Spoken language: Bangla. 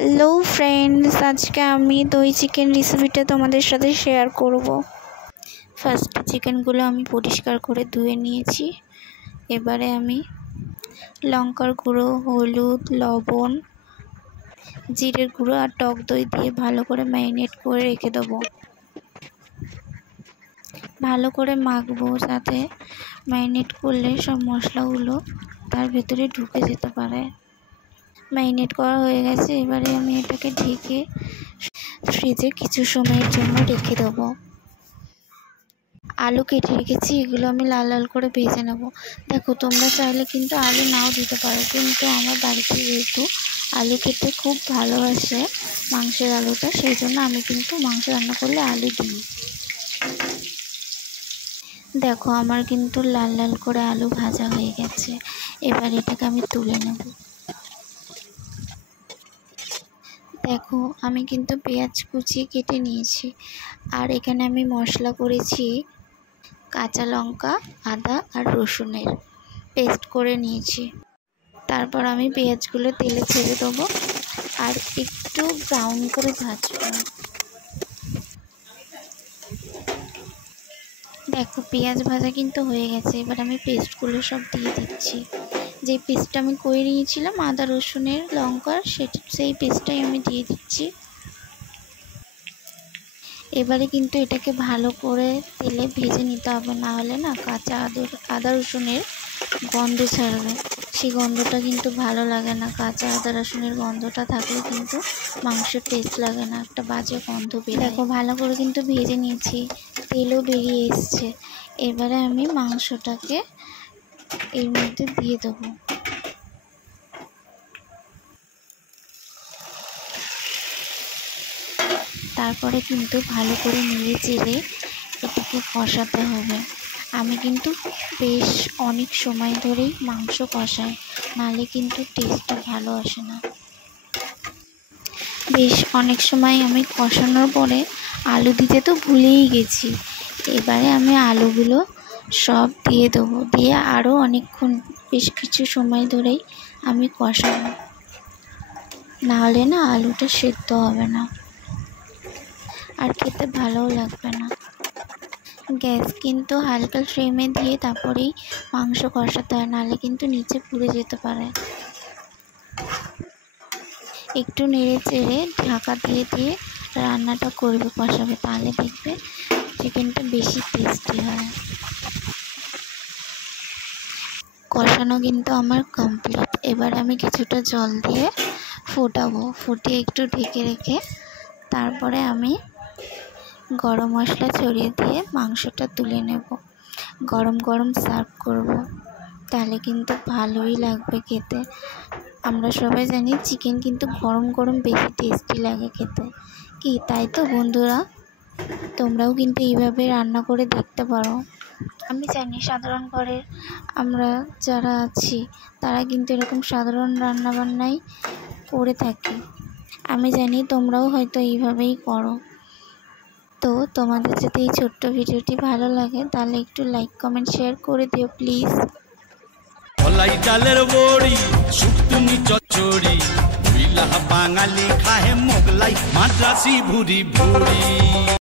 হ্যালো ফ্রেন্ডস, আজকে আমি দই চিকেন রেসিপিটা তোমাদের সাথে শেয়ার করব। ফার্স্টে চিকেনগুলো আমি পরিষ্কার করে ধুয়ে নিয়েছি। এবারে আমি লঙ্কার গুঁড়ো, হলুদ, লবণ, জিরের গুঁড়ো আর টক দই দিয়ে ভালো করে ম্যারিনেট করে রেখে দেবো। ভালো করে মাখবো যাতে ম্যারিনেট করলে সব মশলাগুলো তার ভেতরে ঢুকে যেতে পারে। ম্যারিনেট করা হয়ে গেছে, এবারে আমি এটাকে ঢেকে ফ্রিজে কিছু সময়ের জন্য রেখে দেবো। আলু কেটে রেখেছি, এগুলো আমি লাল লাল করে ভেজে নেব। দেখো, তোমরা চাইলে কিন্তু আলু নাও দিতে পারো, কিন্তু আমার বাড়িতে যেহেতু আলু খেতে খুব ভালোবাসে মাংসের আলুটা, সেই জন্য আমি কিন্তু মাংস রান্না করলে আলু দিই। দেখো, আমার কিন্তু লাল লাল করে আলু ভাজা হয়ে গেছে। এবার এটাকে আমি তুলে নেব। দেখো, আমি কিন্তু পেঁয়াজ কুচি কেটে নিয়েছি, আর এখানে আমি মশলা করেছি কাঁচা লঙ্কা, আদা আর রসুনের পেস্ট করে নিয়েছি। তারপর আমি পেঁয়াজগুলো তেলে ছেড়ে দেবো আর একটু ব্রাউন করে ভাজবো। দেখো, পেঁয়াজ ভাজা কিন্তু হয়ে গেছে। এবার আমি পেস্টগুলো সব দিয়ে দিচ্ছি। যে পেস্টটা আমি করে নিয়েছিলাম আদা রসুনের লঙ্কার, সেই পেস্টটাই আমি দিয়ে দিচ্ছি। এবারে কিন্তু এটাকে ভালো করে তেলে ভেজে নিতে হবে, না হলে না কাঁচা আদা রসুনের গন্ধ ছাড়বে। সেই গন্ধটা কিন্তু ভালো লাগে না। কাঁচা আদা রসুনের গন্ধটা থাকলে কিন্তু মাংসের টেস্ট লাগে না, একটা বাজে গন্ধ বেরোয়। দেখো, ভালো করে কিন্তু ভেজে নিয়েছি, তেলও বেরিয়ে এসছে। এবারে আমি মাংসটাকে এর মধ্যে দিয়ে দেবো। তারপরে কিন্তু ভালো করে নেড়ে চেড়ে এটাকে কষাতে হবে। আমি কিন্তু বেশ অনেক সময় ধরেই মাংস কষাই, নাহলে কিন্তু টেস্টটা ভালো আসে না। বেশ অনেক সময় আমি কষানোর পরে আলু দিতে তো ভুলেই গেছি। এবারে আমি আলুগুলো সব দিয়ে দেবো, দিয়ে আরও অনেকক্ষণ বেশ কিছু সময় ধরেই আমি কষাবো, নাহলে না আলুটা সেদ্ধ হবে না আর খেতে ভালোও লাগবে না। গ্যাস কিন্তু হালকা ফ্লেমে দিয়ে তারপরেই মাংস কষাতে হয়, নাহলে কিন্তু নিচে পুড়ে যেতে পারে। একটু নেড়ে চেড়ে ঢাকা দিয়ে দিয়ে রান্নাটা করবে, কষাবে, তাহলে দেখবে চিকেনটা বেশি টেস্টি হয়। কষানো কিন্তু আমার কমপ্লিট। এবার আমি কিছুটা জল দিয়ে ফোটাবো, ফুটিয়ে একটু ঢেকে রেখে তারপরে আমি গরম মশলা ছড়িয়ে দিয়ে মাংসটা তুলে নেব। গরম গরম সার্ভ করব, তাহলে কিন্তু ভালোই লাগবে খেতে। আমরা সবাই জানি চিকেন কিন্তু গরম গরম বেশি টেস্টি লাগে খেতে, কি তাই তো বন্ধুরা? তোমরাও কিন্তু এইভাবে রান্না করে দেখতে পারো। আমি জানি সাধারণ ঘরের আমরা যারা আছি তারা কিন্তু এরকম সাধারণ রান্নাবান্নাই করে থাকি। আমি জানি তোমরাও হয়তো এইভাবেই করো। তো তোমাদের যদি এই ছোট্ট ভিডিওটি ভালো লাগে তাহলে একটু লাইক, কমেন্ট, শেয়ার করে দিও প্লিজ। কলাই ডালের বড়ি, শুকতুনি চচ্চড়ি, বাঙালি খাহে মোগলাই, মাদ্রাসি ভুরি ভুরি।